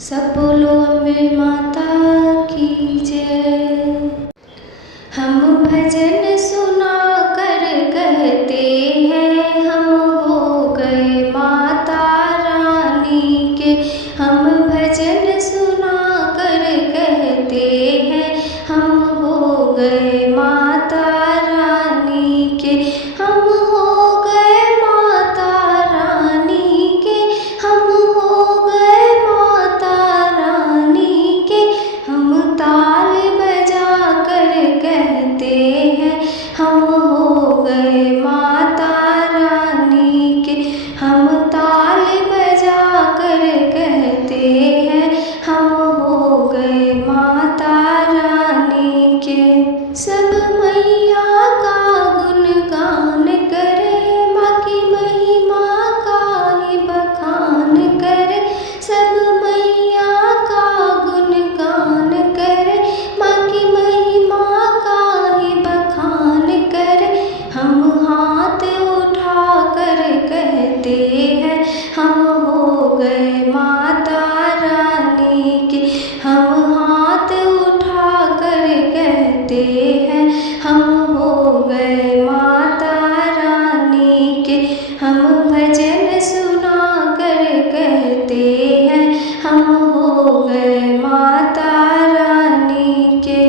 सब बोलो अम्बे माता की जय। हम भजन सुना कर कहते हैं हम हो गए माता रानी के। हम भजन सुना कर कहते हैं हम हो गए माता रानी के। हम हो गए माता रानी के। हम हो गए माता रानी के। हम ताल बजा कर कहते हैं हम हो गए माता रानी के। हम ताल बजा कर कहते हैं हम हो गए माता रानी के। सब मैया का गुणगान करे, माँ की महिमा का ही बखान करे। सब मैया का गुणगान करे, माँ की महिमा का ही बखान करे। हम हाथ उठा कर कहते हैं हम हो गए माता रानी के। हम हाथ उठा कर कहते हैं हम हो गए माता रानी के। हम भजन सुना कर कहते हैं हम हो गए माता रानी के।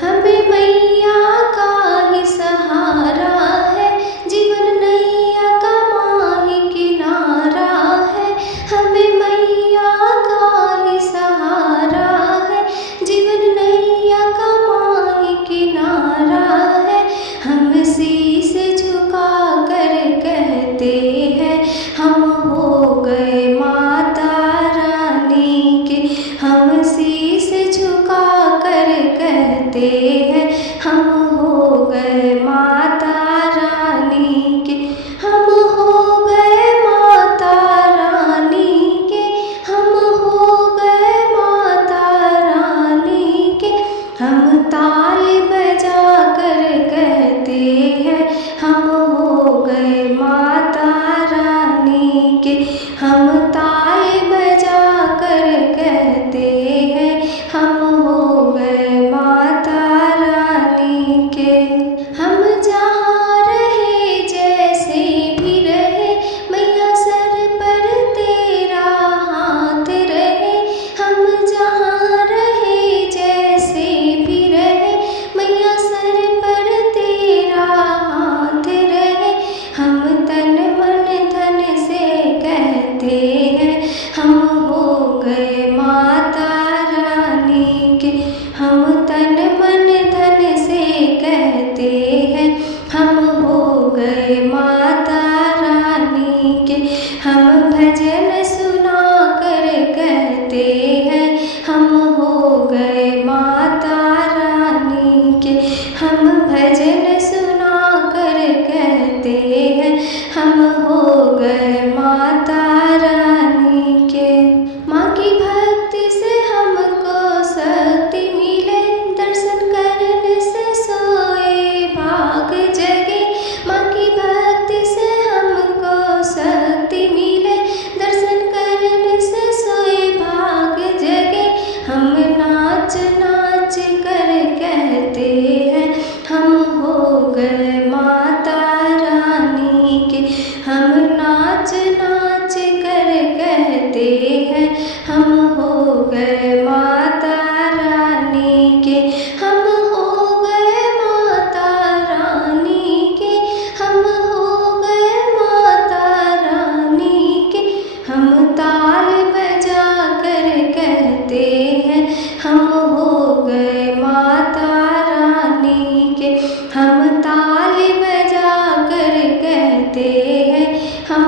हमें मैया का ही सहारा है, जीवन नैया का माही किनारा है। हमें मैया का ही सहारा है, जीवन नैया का माही किनारा है। हम शीस झुका कर कहते हैं हम हो गए माता रानी के। हम शीस झुका कर कहते हैं हम हो गए माता रानी के। हम हो गए माता रानी के। हम हो गए माता रानी के। हम ताल बजा कर कहते हैं हम हो गए माता रानी के। हम ताल बजा कर कहते हैं हम हो गए माता रानी के। हम जहाँ रहे जैसे भी रहे, मैया सर पर तेरा हाथ रहे। हम जहाँ रहे जैसे भी रहे, मैया सर पर तेरा हाथ रहे। हम तन मन धन से कहते हैं हम हो गए माता रानी के। हम तन मन धन से कहते हैं हम हो गए माता रानी के। हम भजन सुना कर कहते हैं हम हो गए माता रानी के। हम भजन सुना कर कहते हैं हम हो गए माता रानी के। माँ की भक्ति से हमको शक्ति मिले, दर्शन करने से सोए भाग जगे। माँ की भक्ति से हमको शक्ति मिले, दर्शन करने से सोए भाग जगे। हम नाच नाच कर कहते हैं हम हो गए माता रानी के। हम नाच नाच कर कहते हैं हम हो गए माता रानी के। हम हो गए माता रानी के। हम हो गए माता रानी के। हम ताल बजा कर कहते हैं हम हो गए माता रानी के। हम ताल बजा कर कहते हैं हम